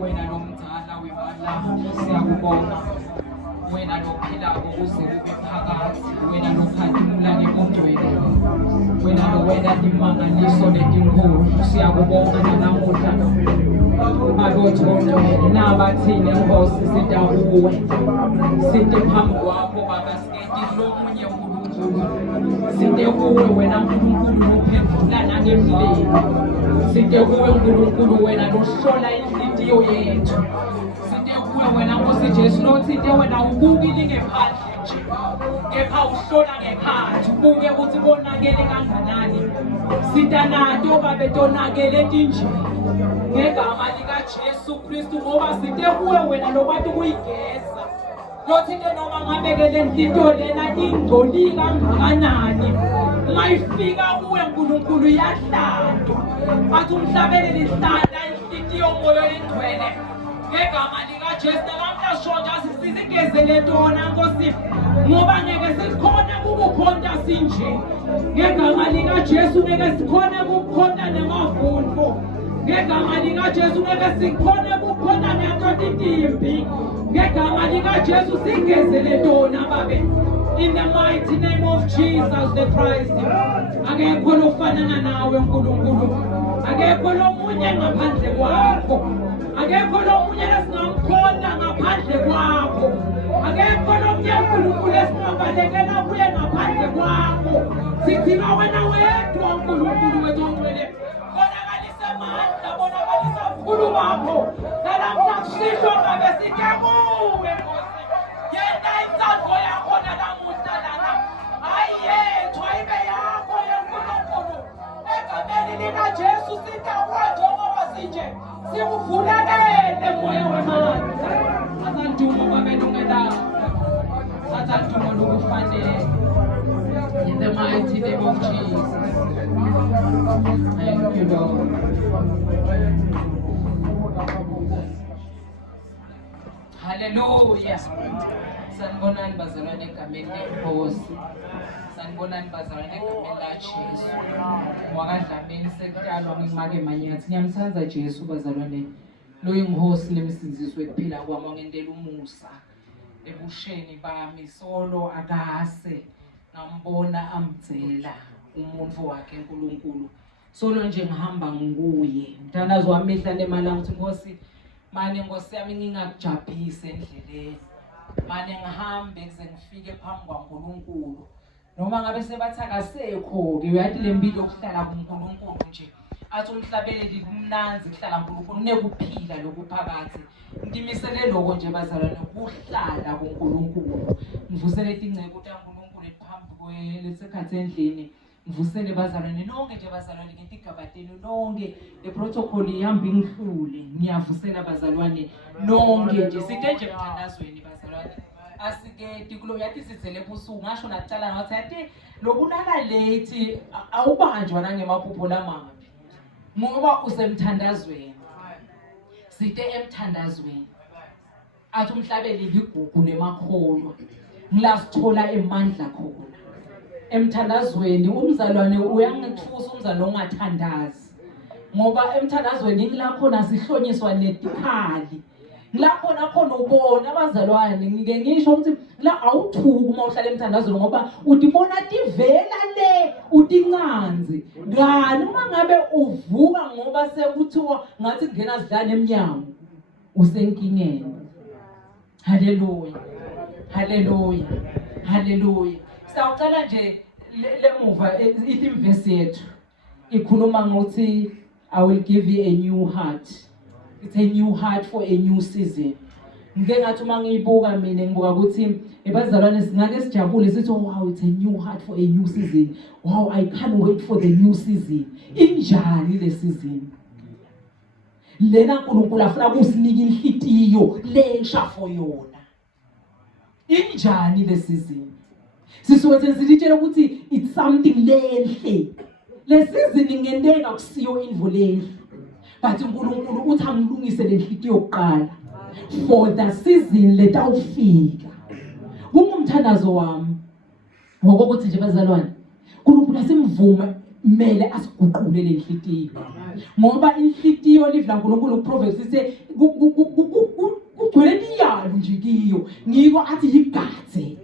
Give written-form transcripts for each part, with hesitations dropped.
wena nomdala webala siyakubonga, wena lophila ukuze ube phakathi, wena lokhazimula emondweni, wena lowena imangaliso letinkulu, siyakubonga nanamuhla abothondo nabathini Nkosi sida kuwe, side phambi kwakho Baba, sikedi lomunye uNkulunkulu, side kuwe wena uNkulunkulu uphendula nangemlilo, side kuwe uNkulunkulu wena lohlola inhliziyo yethu, side kuwe wena Nkosi Jesu nothinte wena ubukile ngephandle nje, kepha uhlola ngekhathi ubuke ukuthi konakele kanganani, sitanato babe tonakele tinje ngegama likaJesu Kristu, ngoba side kuwe wena lobantu kuyigeza lothinte noma ngabekele into lena ingcoli kangakanani, mayifika kuwe uNkulunkulu yahlandwa, athi umhlabele lihlanda inhliziyo moyo ingcwele ngegama likaJesu. Namhla shonje asisizigezele tona Nkosi, ngoba ngeke sikhona ukukhonda sinje ngegama likaJesu, ngeke sikhona ukukhonda nemavunvo ngegama likaJesu, ngeke sikhona ukukhonda netotitimbi ngegama likaJesu, sigezele tona babe, in the mighty name of Jesus the Christ. Akekho lofanana nawe uNkulunkulu, akekho lomunye ngaphandle kwakho, akekho lomunye lesingamkhonda ngaphandle kwakho, akekho lomunye uNkulunkulu esingabalekela kuye ngaphandle kwakho. Sidinga wena wedwa uNkulunkulu wethu ongcwele, bonakalisa amandla, bonakalisa ubukhulu bakho, nalamhla kusihlwa ngabe sithe kuwe Nkosi, yena intsandvo yakho nalamuhla lana, hayi yethu ayibe yakho yeNkulunkulu, egameni likaJesu sitakuwe njengoba sinje sikuvulekele moya wemandla. Asandumo babelungelanga, asandumo lokufanele, in the mighty name of Jesus. Thank you Lord. Hallelujah. Sanibonani bazalwane egameni leNkosi, sanibonani bazalwane egameni laJesu. Wakadlamini sekutalwa ngimake manyathi, ngiyamthanda Jesu bazalwane, lo inkosi lemsinziso ekuphila kwami, ngendela umusa ebusheni bami, solo akase ngambona amdzela umuntu wakhe uNkulunkulu, solo nje ngihamba nguye, mthandazo wami mihla nemalanga uthi Nkosi, manje Nkosi yami ngingakujabhise endleleni, manje ngihambe kuze ngifike phambi kwaNkulunkulu, noma ngabe sebathi akasekho-ke, uyathi le mpilo yokuhlala kuNkulunkulu nje, athi umhlabele likumnanzi kuhlala kuNkulunkulu, kunekuphila lokuphakathi. Ngimisele lokho nje bazalwane, ukuhlala kuNkulunkulu, ngivusele tingcebo taNkulunkulu phambi lesikhathi endlini, ngivusele bazalwane nonke nje bazalwane, ngetigabateni nonke leprotocol ihamba ingihlule, ngiyavusela bazalwane nonke nje, side nje emthandazweni bazalwane, asiketi kulo yathi sizele ebusuku ngasho nakucala ngathi yathi lokulala late awubanjwa nangemaphupho lamabi ngoba usemthandazweni site emthandazweni athi umhlabeli ligugu nemakholwa ngilasithola emandla khona emthandazweni umzalwane uyangithusa umzalwane ongathandazi ngoba emthandazweni ngilakhona sihlonyiswa netikhali ngilakhona khona ubona abazalwane ngike ngisho ukuthi la awuthuki uma uhlala emthandazweni ngoba udibona tivela le utincanzi ngani uma ngabe uvuka ngoba sekuthiwa ngathi kungena sidlana eminyango usenkingeni. Haleluya haleluya haleluya. Sawucela nje lemuva ithi verse yethu ikhuluma ngokuthi I will give you a new heart. It's a new heart for a new season. Ngike ngathi uma ngiyibuka mina ngibuka ukuthi ebazalwane singake sijabule sithi wow it's a new heart for a new season. Wow I can't wait for the new season. Injani le season? Lena uNkulunkulu afuna kusinika inhlitiyo lensha for yona. Injani le season? Sisuke sesitshela ukuthi it's something lenhle. Le season ngendeka kusiyo indvoleni. But uNkulunkulu uthi angilungise le nhlitiyo yokuqala. For the season letawufika. Kungumthandazo wami. Ngokuthi nje bazalwane, uNkulunkulu asimvume mele asiguqule le nhlitiyo. Ngoba inhlitiyo livla uNkulunkulu kuProverbs sithi kugcwele iyalo nje kiyo. Ngiko athi yigathe.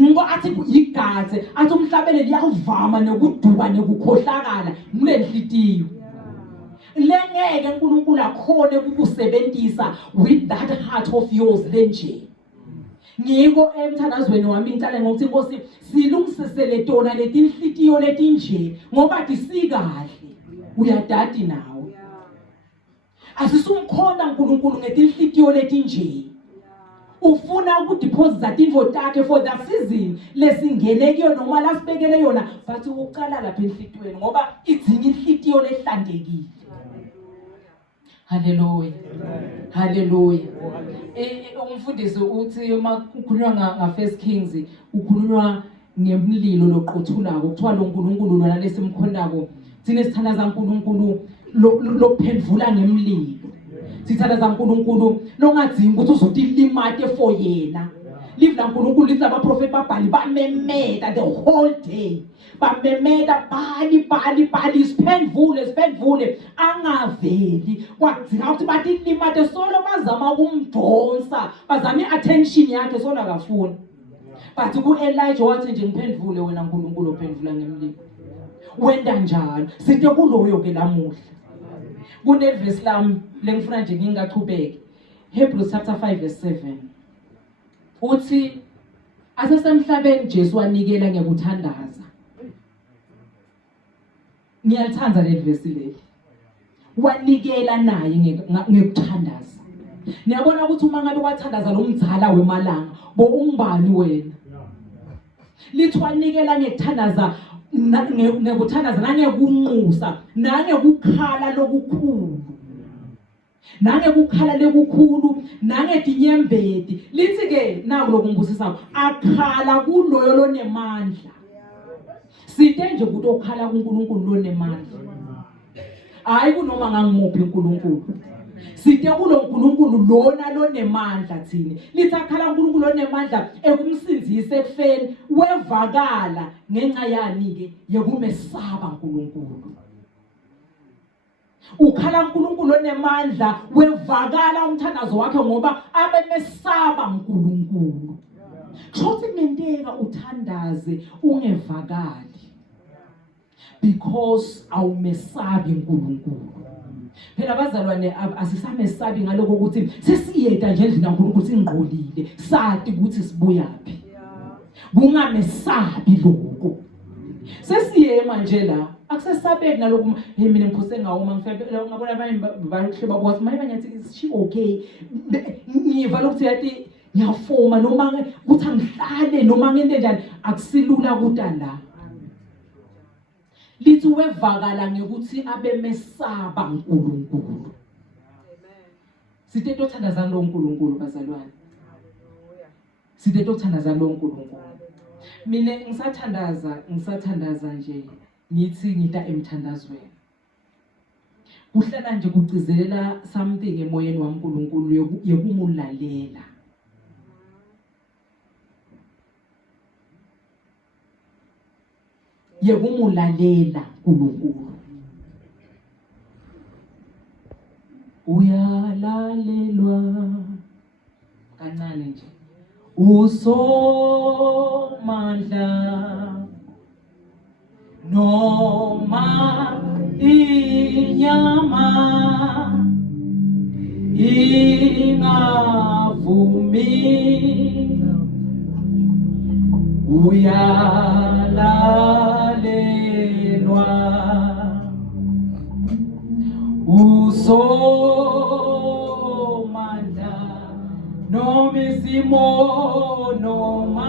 Ngo athi yigathe athi umhlabele liyavama nokuduba nekukhohlakala ngule nhlitiyo. Lengeke uNkulunkulu akhone ukukusebenzisa with that heart of yours lenje. Ngiko emthandazweni wami ngicela ngokuthi Nkosi silungisisele tona leti nhlitiyo leti nje ngoba disikahle uyadadi nawe. Asisumkhona uNkulunkulu ngetinhlitiyo leti nje. Ufuna ukudeposit info takhe for the season lesingene kuyo noma lasibekele yona but uqala lapha enhlitweni ngoba idzinga inhlitiyo lehlandekile. Haleluya haleluya. Umfundisi uthi uma kukhulunywa nga First Kings ukhulunywa ngemlilo loqothulako kuthiwa lo uNkulunkulu lona lesimkhonako thina sithandaza uNkulunkulu lophendvula ngemlilo. Sithandaza uNkulunkulu longadzingi ukuthi uzothi limate for yena. Livla uNkulunkulu lithi abaprofeti babhali bamemeta the whole day. Bamemeta bali siphendvule angaveli kwadzinga ukuthi bathi limate solo bazama ukumdonsa bazama iattention yakhe solo akafuni. But ku Elijah wathi nje ngiphendvule wena uNkulunkulu ophendvula ngemlilo. Wenda njalo sithe kuloyo ke lamuhla. Kuneverse lami lengifuna nje ngingaqhubeki. Hebrews chapter 5 verse 7. Uthi asesemhlabeni Jesu wanikela ngekuthandaza. Ngiyalithanda le verse leli. Wanikela naye ngekuthandaza. Niyabona ukuthi uma ngabe wathandaza lo mdzala wemalanga bo ungubani wena? Lithi wanikela ngekuthandaza ngekuthandaza nangekunqusa nangekukhala lokukhulu. Nangekukhala lekukhulu nangedinyembedi. Lithi ke naku lokumbusisa akhala kuloyo lonemandla. Sithe nje ukuthi okhala kuNkulunkulu lonemandla. Hayi kunoma ngangimuphi uNkulunkulu. Sithe kulo uNkulunkulu lona lonemandla thina. Lithi akhala uNkulunkulu lonemandla ekumsinzisa ekufeni wevakala ngenxa yani ke yekumesaba uNkulunkulu. Ukhala uNkulunkulu onemandla wevakala umthandazo wakhe ngoba abemesaba uNkulunkulu. Shothi ngendeka uthandaze ungevakali because awumesabi uNkulunkulu. Phela abazalwane asisamesabi ngaloko ukuthi sesiyeda nje endlini kaNkulunkulu singqolile sathi ukuthi sibuyaphi. Kungamesabi lokho. Sesiye manje la akusesabeki naloku mina ngiphose ngawo mangifela ngabona abanye bahleba kwathi maye banyathi is okay ngiva lokuthi yathi ngiyafoma noma ukuthi angihlale noma ngente njani akusilula kuda la. Lithi wevakala ngekuthi abemesaba uNkulunkulu. Sithe tothandazana lo uNkulunkulu bazalwane. sithe ukuthandaza lo nkulunkulu. Mina ngisathandaza nje ngithi ngita emthandazweni. Kuhlala nje kucizelela something emoyeni waMkulunkulu yokumulalela. Yekumulalela uNkulunkulu. Uyalalelwa kancane nje. Usomandla noma inyama ingavumi uyalalelwa usomandla noma isimo noma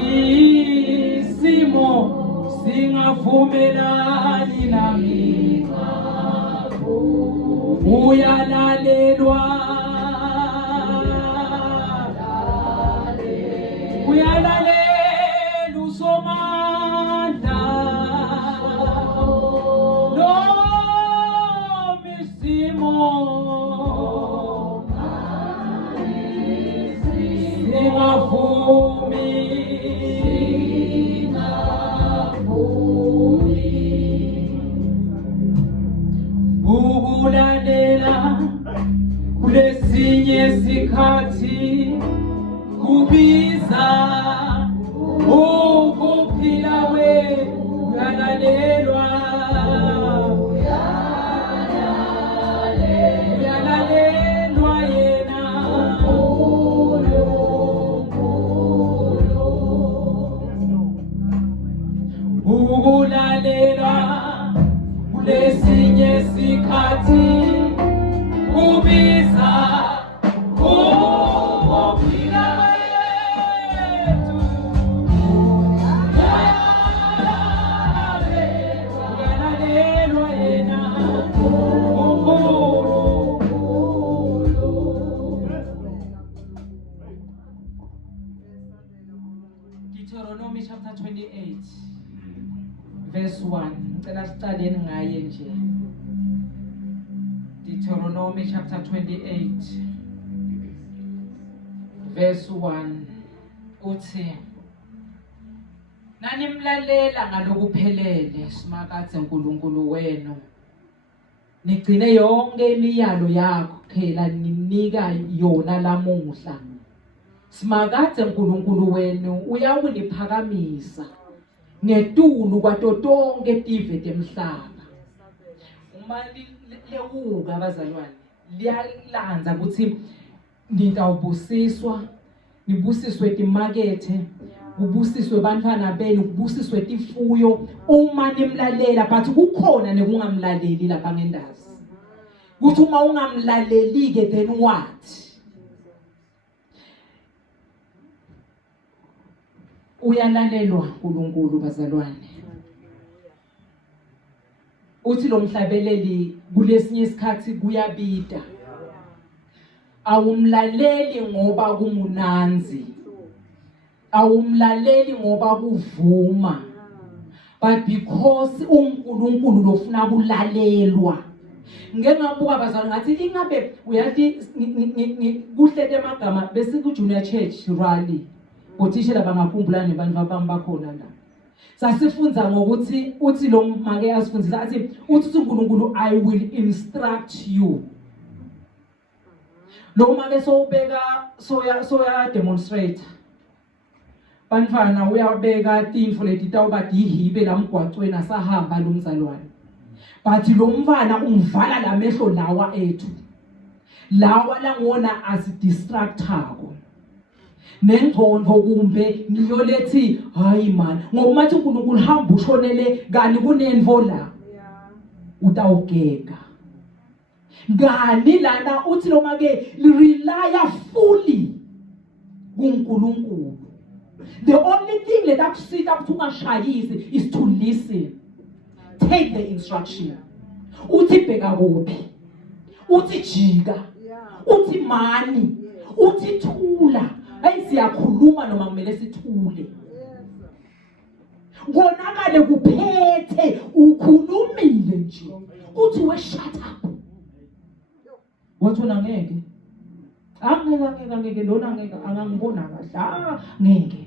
isimo singavumelani nami uyalalelwa uyalalela usomandla noma isimo singavumi ukulalela kulesinye sikhathi kubiza ukuphila kwethu uyalalelwa yena ukulalela kulesinye sikhathi kubiza ukuphila kwethu uyalalelwa yena Deuteronomy chapter 28 verse 1 ngicela siqaleni ngaye nje. Deuteronomy chapter 28 verse 1 uthi nanimlalela ngalokuphelele simakathe uNkulunkulu wenu nigcine yonke imiyalo yakho phela ninika yona lamuhla simakathe uNkulunkulu wenu uyawuniphakamisa ngetulu kwato tonke tive temhlaba uma lewuka abazalwane liyalanza ukuthi nitawubusiswa nibusiswe timakethe kubusiswe bantwana benu kubusiswe tifuyo uma nimlalela but kukhona nekungamlaleli lapha ngendazi ukuthi uma ungamlaleli ke then what uyalalelwa uNkulunkulu bazalwane uthi lo mhlabeleli kulesinye isikhathi kuyabida awumlaleli ngoba kumunanzi awumlaleli ngoba kuvuma but because uNkulunkulu lofuna kulalelwa ngeke ngabuka bazalwane ngathi ingabe uyathi kuhle temagama bese ku junior church rally othishela bangakhumbula nebantu abami bakhona la sasifunza ngokuthi uthi lo make asifundisa athi uthi uNkulunkulu I will instruct you lo make sobeka soya demonstrate bantwana uyabeka tinfo leti tawuba dihibe lamgwacweni asahamba lo mzalwane but lo mfana umvala lamehlo lawa ethu lawa langona asidistractako nengcondo kumbe niyolethi hayi man ngoba mathi uNkulunkulu hamba ushonele kani kunenvo la utawugeka ngani lana uthi lo make rely fully kuNkulunkulu. The only thing let up sit up to ngashayisi is to listen. Take the instruction. Uthi bheka kuphi? Uthi jika. Uthi mani. Uthi thula. siyakhuluma noma kumele sithule. Konakale kuphethe ukhulumile nje. Uthi we shut up. Wathona ngeke. Angeke lona ngeke angangibona kahle. Ngeke.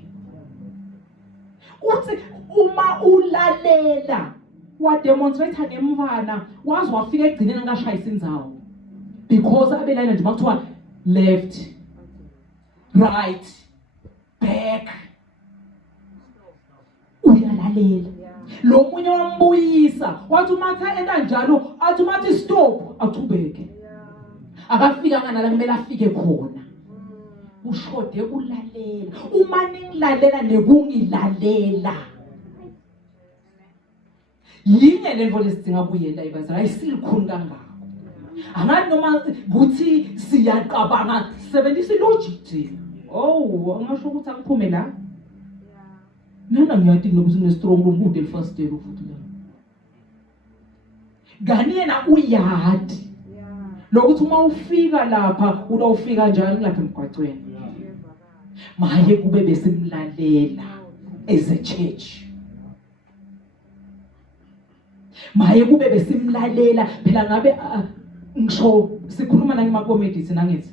Uthi uma ulalela wa demonstrate ngemvana wazi wafika egcineni ngashayisa indzawo. Because abelana nje makuthiwa left, right, back. Uyalalela. Lo munye wambuyisa wathi umatha enda njalo athi umathi stop athubeke. Akafika ngana kumele afike khona. Ushode ulalela. Uma ningilalela nekungilalela. Yinye lento lesidinga kuyela ibazala ayisilikhuni kangako. Angathi noma kuthi siyaqabanga sebenzisa logic thina. Angasho ukuthi akuphume la. Nana ngiyathi nokuthi une strong room kude first day futhi la. Gani yena uyadi. Lokuthi uma ufika lapha uzofika njani lapha emgwaqweni. Maye kube besimlalela as a church. Maye kube besimlalela phela ngabe ngisho sikhuluma nangema comedies nangithi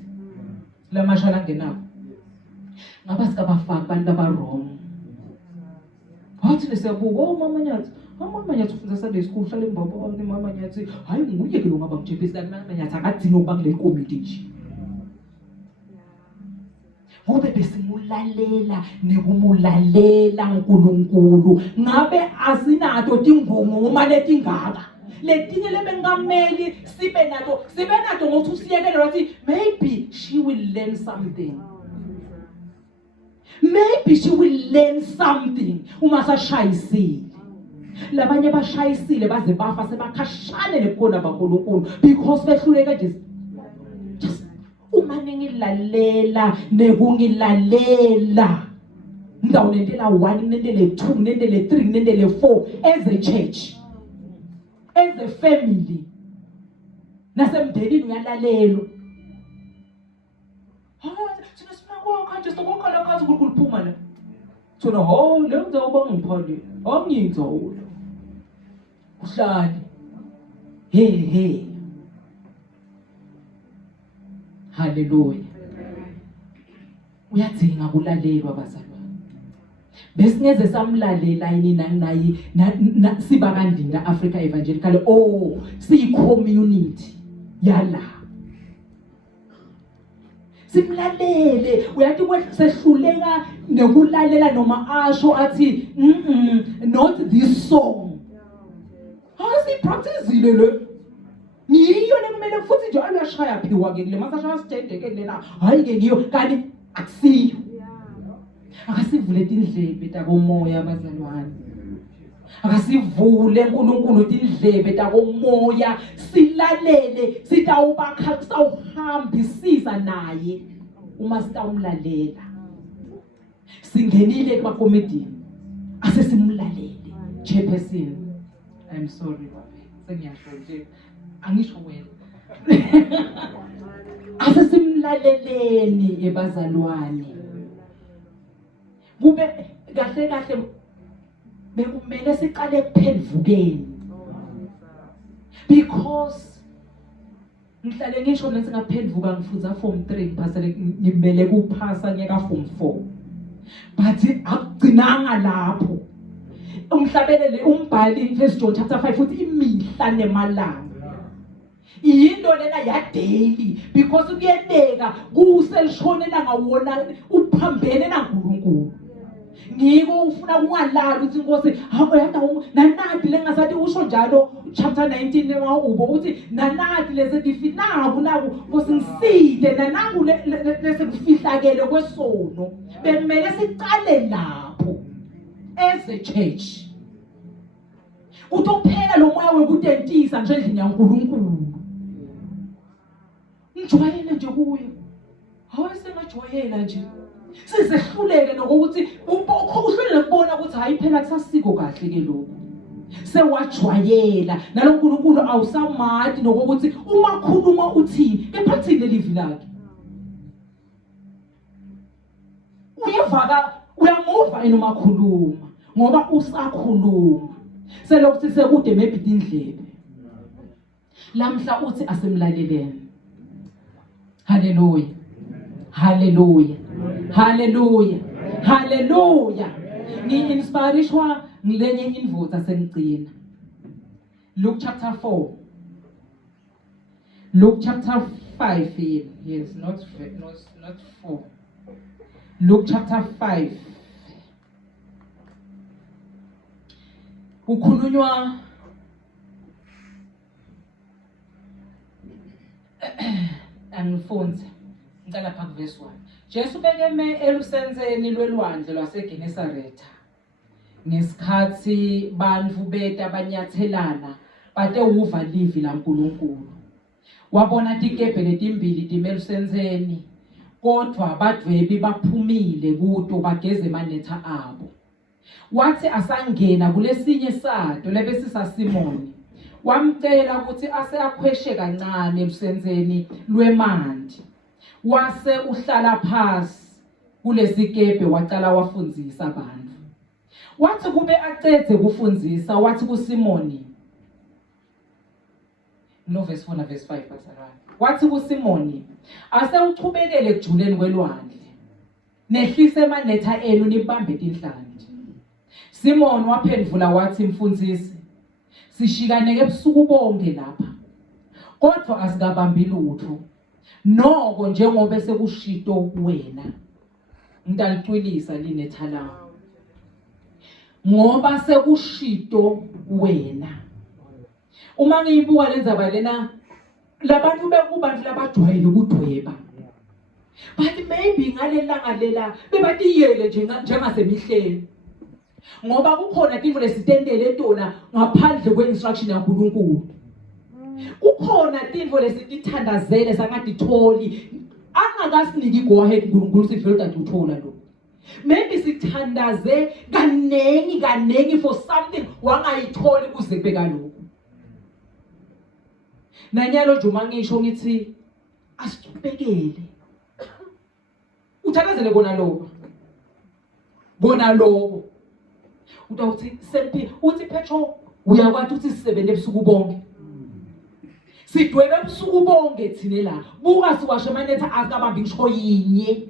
la mashala ngenako ngaba sikabafaka abantu abarong wathi siyabuka mama nyathi ufunda Sunday school hlale mbaba mama nyathi hayi nguye ke lo ngaba ngijebhisi kanti mama nyathi akadini ukuba kule comedy nje ngoba besimulalela nekumulalela uNkulunkulu ngabe asinato tingomo uma letingaka letinye lebengameli sibe nato ngokuthi usiyekele wathi maybe she will learn something. Maybe she will learn something uma sashayisile. Labanye bashayisile baze bafa sebakhashane nekhona baNkulunkulu because behluleke just uma ningilalela nekungilalela. Ngawunendela 1 nendele 2 nendele 3 nendele 4 as a church. As a family. Nasemndenini uyalalelo. Sina sinakwakha nje sokukhala kazi ukuphuma la. Sona lenza ubangiphali. Angiyinza ulo. Uhlali. Hey. Hallelujah. Uyadzinga kulalelwa bazalwane. Besingeze samlalela yini nayi siba kandinda Africa Evangelical siyi community yala simlalele uyathi kwesehluleka nekulalela noma asho athi not this song practice le niyo lekumele futhi nje ayashaya phiwa ke le masashaya stand ke lena hayi ke ngiyo kanti akusiyo. Akasivule indlebe takomoya abazalwane. Akasivule uNkulunkulu indlebe takomoya silalele sitawubakha sawuhambisisa naye uma sitawumlalela. Singenile kwa comedy asesimlalele chairperson. I'm sorry baby. Sengiyasho nje angisho wena. Asesimlaleleni ebazalwane. Kube kahle bekumele siqale kuphendvukeni because ngihlale ngisho nesingaphendvuka ngifundza form 3 phasele ngimele kuphasa nyaka form 4 but akugcinanga lapho umhlabelele umbhali First John chapter 5 uthi imihla nemalanga yinto lena ya daily because kuyedeka kuselishonela ngawona uphambene naNkulunkulu. Ngiko ufuna kungalala uthi Nkosi yanda nanadi lengasathi usho njalo chapter 19 ewaubo uthi nanadi lesethi naku Nkosi ngiside nanangu lesekufihlakele kwesono bekumele siqale lapho as a church utophela lo moya wekutentisa nje endlini yaNkulunkulu ngijwayele nje kuyo hayi sengajwayela nje sisehluleke nokuthi uhlulele kubona ukuthi hayi phela kusasiko kahle ke lokho sewajwayela naloNkulunkulu awusamadi nokuthi uma khuluma uthini ephathini lelivi lakhe uyamuva enoma khuluma ngoba usakhuluma selokhu sekude maybe indlebe lamhla uthi asemlaleleni. Hallelujah, hallelujah, hallelujah, hallelujah. Ngi-inspirishwa ngilenye indvodza sengigcina. Luke chapter 4, Luke chapter 5 here. Yes, not 4. Luke chapter 5. Kukhulunywa angifunze ngicela phakathi verse 1. Jesu bekeme elusenzeni lwelwandle lwaseGenesaretha ngesikhathi bantfu beta abanyathelana bate uva livi laNkulunkulu. Wabona tikebhe letimbili timelusenzeni kodwa abadwebi baphumile kuto bageze emanetha abo. Wathi asangena kulesinye sato lebesisa Simoni wamcela ukuthi ase akhweshe kancane elusenzeni lwemanti. Wase uhlala phasi kulesikebhe waqala wafundzisa abantu. Wathi kube acede kufundzisa wathi kuSimoni no verse 4 na verse 5 bazalwane. Wathi kuSimoni ase uchubekele ekujuleni kwelwandle nehlise emanetha enu nibambe tinhlanti. Simoni waphendula wathi mfundisi sishikaneke ebusuku bonke lapha kodwa asikabambi lutho noko njengoba sekushito wena. Ngidaliqwilisa linetha lawo ngoba sekushito wena. Uma ngiyibuka lenzaba lena labantu bekubantu labajwayele ukudweba but maybe ngalelanga lela bebatiyele njengasemihleni ngoba kukhona tinto lesitendele tona ngaphandle kweinstruction yaNkulunkulu. Kukhona tinto lesitithandazele sangaditholi angakasiniki go ahead uNkulunkulu sivele ukuthi uthola lo. Maybe sithandaze kanengi for something wangayitholi kuze kubeka lokho. Nanyalo nje uma ngisho ngithi asicubekele uthandazele bona lokho utawuthi sempi uthi Petro uyakwazi ukuthi sisebenze ebusuku bonke sidwebe ebusuku bonke thine la buka siwashe emanetha akabambi ngisho yinye.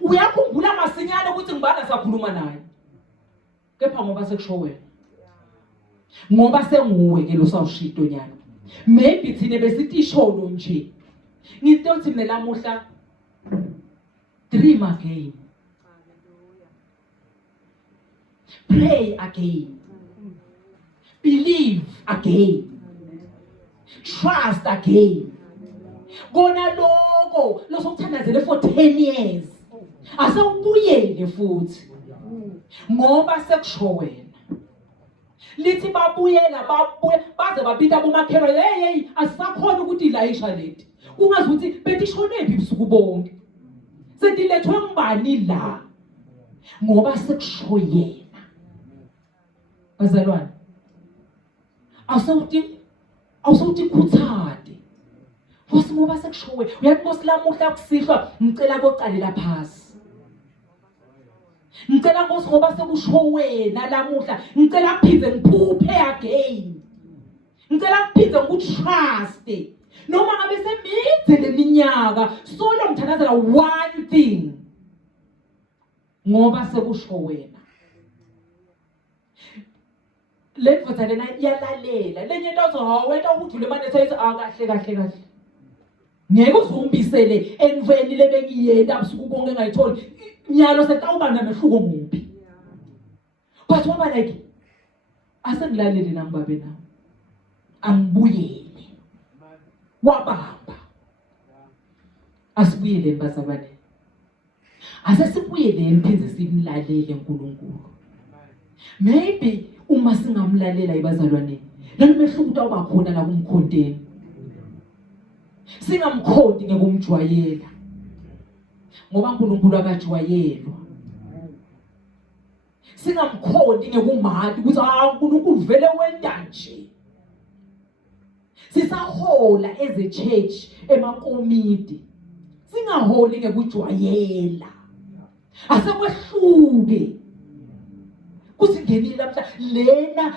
Uyakhumbula masinyane ukuthi ngibana sakhuluma naye kepha ngoba sekusho wena ngoba senguwe ke lo sawushito nyalo. Maybe thine besitisholo nje ngitothi mina lamuhla dream again, pray again, believe again, trust again. Kona lokho losokuthandazele for 10 years ase ubuyele futhi ngoba sekusho wena. Lithi babuyela baze babita bomakhero hey asisakhona ukuthi ilayisha lethi ungazi ukuthi betishonephi ubusuku bonke setilethwe ngibani la ngoba sekusho yena. Bazalwane awusawuthi khuthade futhi ngoba sekusho wena. Uyathi ngosilamuhla kusihlwa ngicela koqalela phasi. Ngicela Nkosi ngoba sekusho wena lamuhla ngicela kuphinde ngiphuphe again. Ngicela kuphinde ngikutrust noma ngabe semide leminyaka solo ngithandazela one thing ngoba sekusho wena. Lendvodza lena yalalela lenye into azowena ukuthi le manje sayithi kahle ngeke uzumbisele enveni lebengiyenda ubusuku bonke engayitholi nyalo setawuba namehluko muphi. But waba like asengilaleli nangibabe nawo angibuyele wabamba asibuyele bazabane asesibuyele emphinze simlalele uNkulunkulu. Maybe uma singamlalela ibazalwane lamehluko utawuba khona la kumkhonteni singamkhonti ngekumjwayela ngoba uNkulunkulu akajwayelwa. Singamkhonti ngekumati ukuthi uNkulunkulu vele wenda nje. Sisahola as a church emakomiti singaholi ngekujwayela asekwehluke kuthi ngenile namhla lena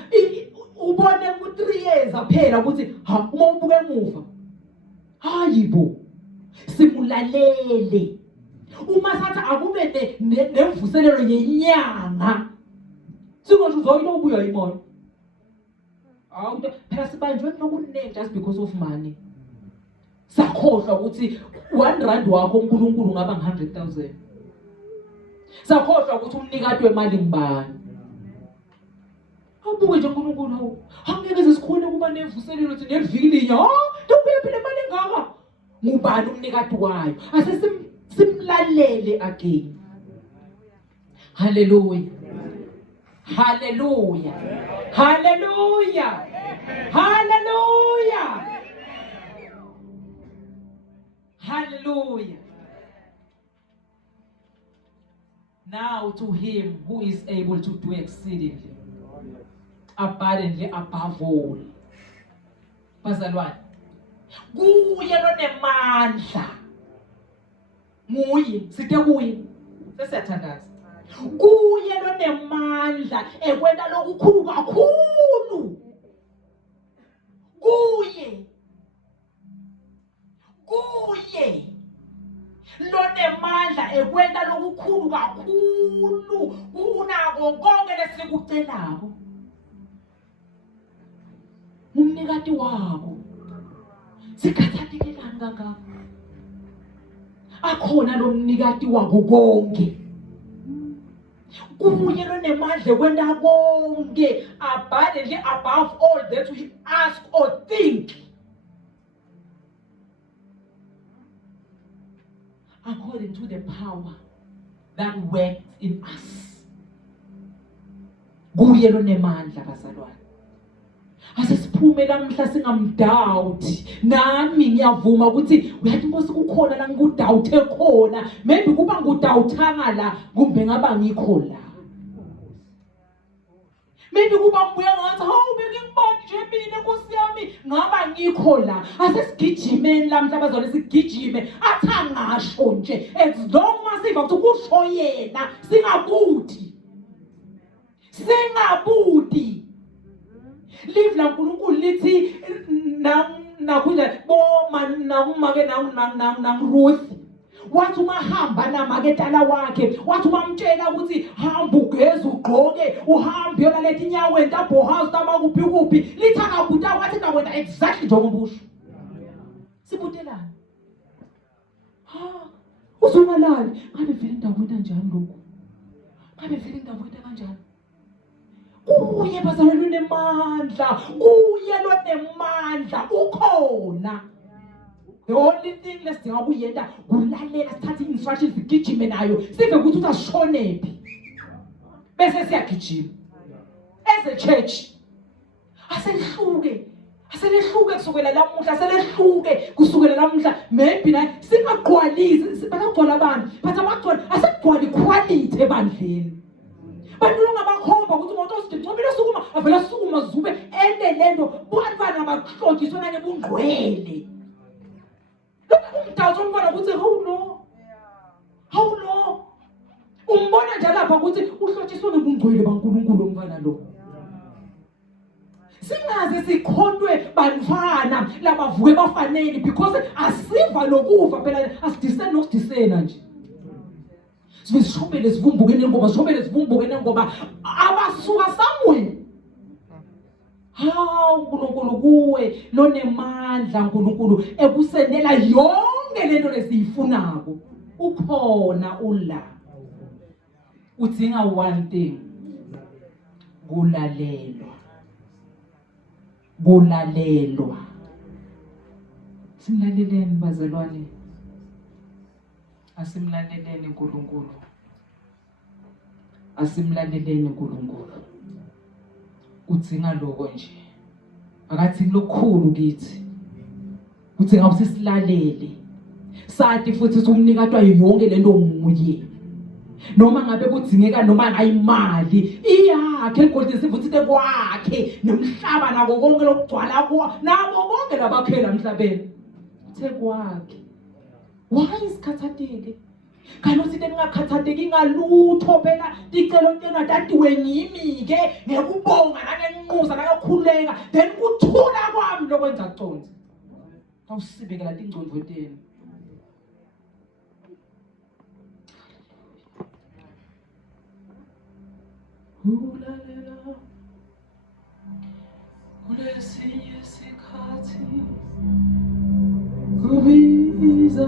ubone ku3 years aphela ukuthi uma ubuke emuva hayibo simulalele uma sathi akube nemvuselelo yenyanga singasho uzoyilo ubuya imoto awude phela sibanjwe nokuningi just because of money sakhohlwa ukuthi 1 rand wakho uNkulunkulu ngaba nge100,000 sakhohlwa ukuthi umnikati wemali ngibani abuke nje uNkulunkulu angeke sesikhona kuba nevuselelo ukuthi nelivikilinya ndobuye phela imali engaka ngubani umnikati wayo simlalele again hallelujah hallelujah hallelujah hallelujah hallelujah. Now to him who is able to do exceedingly abundantly above all bazalwane kuye lonemandla muye sithe kuye sesiyathandaza kuye lonemandla ekwenta lokukhulu kakhulu kuye lonemandla ekwenta lokukhulu kakhulu kunako konke lesikucelako umnikati wabo sikhathakelelani kangaka akhona lo mnikati wako konke kuye lonemandla ekwenta konke abundantly above all that we ask or think according to the power that works in us. Kuye lonemandla bazalwane. Asesiphume lamhla singamdoubt. Nami ngiyavuma ukuthi uyathi Nkosi kukhona la ngikudoubt ekhona. Maybe kuba ngudoubt-anga la kumbe ngaba ngikho la. Maybe kuba ngibuya ngathi hawu bengibani nje mina Nkosi yami ngaba ngikho la. Asesigijimeni lamhla bazalwane sigijime athangasho nje as long masiva ukuthi kusho yena singabudi live la uNkulunkulu lithi nakunje bo namake Ruth wathi umahamba namaketala wakhe wathi umamtshela ukuthi hamba ugeze ugqoke uhambe yona lethi inyawo entabo house tamakuphi kuphi lithi akabuta wathi kawenza exactly njengoba usho sibutelana uzomalani ngabe vele ndakwetha njani lokho ngabe vele ndakwetha kanjani kuye bazalwane lonemandla ukhona. The only thing lesidinga kuyenda kulalela sithathe instructions sigijime nayo sive ukuthi utasishonephi bese siyagijima as a church aselihluke kusukela lamuhla aselihluke kusukela lamuhla maybe na singagqwalisi bakagcwala abantu but abagcwala asekugcwala quality ebandleni bantu longabakhomba ukuthi umuntu osidicobile sukuma avela sukuma zube lento bantwana abahlonjiswa nangebungqwele umdawuthi umfana ukuthi how no umbona nje lapha ukuthi uhlotshiswe ngebungcwele baNkulunkulu umfana lo singaze sikhondwe bantwana labavuke bafanele because asiva nokuva phela asidiseni nosidisena nje sishobele sivumbukene ngoba abasuka somewhere uNkulunkulu kuwe lonemandla uNkulunkulu ekusendela yonke lento lesiyifunako ukhona ula udinga one thing kulalelwa simlaleleni bazalwane asimlaleleni uNkulunkulu udzinga lokho nje akathi lokukhulu kithi udzinga ukuthi silalele sathi futhi ukuthi umnikati wayo yonke lento nguye noma ngabe kudzingeka noma ngayimali iyakhe inkosi sifuthi kwakhe nomhlaba nako konke lokugcwala nabo bonke labakhela emhlabeni kwakhe why isikhathatheke Kanti uthi ningakhathaleki ngalutho phela icelo engatatiwe ngimi ke ngekubonga nangenquza nangekhuleka then kuthula kwami lokwenza kuconze. Awusibekela ingcondvo tenu. Ulalela kulesinye isikhathi kubiza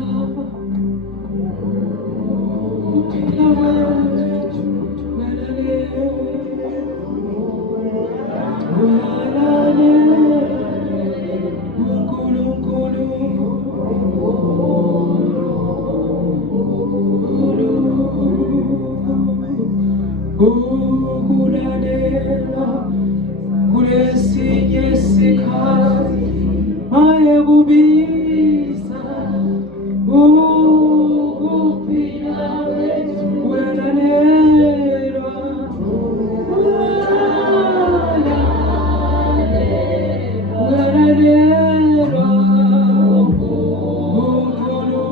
kuphila wethu welale uNkulunkulu ukulalela kulesinye isikhathi maye kubiza ukuphila wethu welalelwa welalelwa uNkulunkulu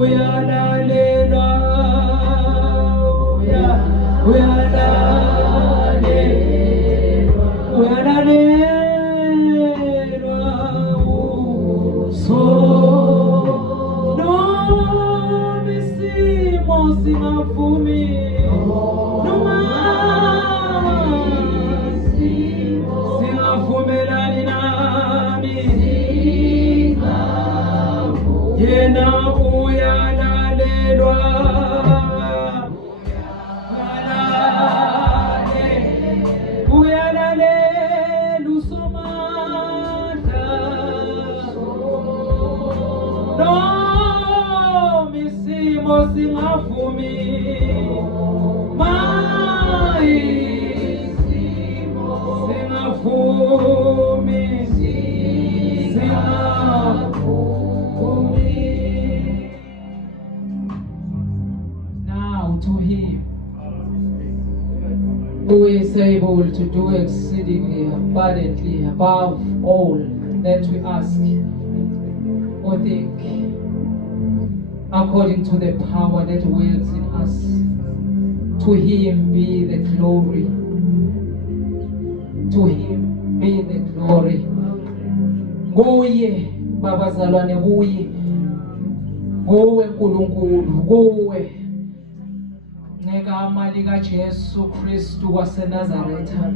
uyalalelwa uyalalelwa so noma isimo singavumi noma singavumelani nami yena uyalalelwa uyalalela usomandla noma isimo singavumi singavumi now to him who is able to do exceedingly abundantly above all that we ask or think, according to the power that works in us. To him be the glory. To him be the glory. Nguye babazalwane, kuye nguwe nkulunkulu, kuwe ngegama lika Jesu Kristu waseNazaretha.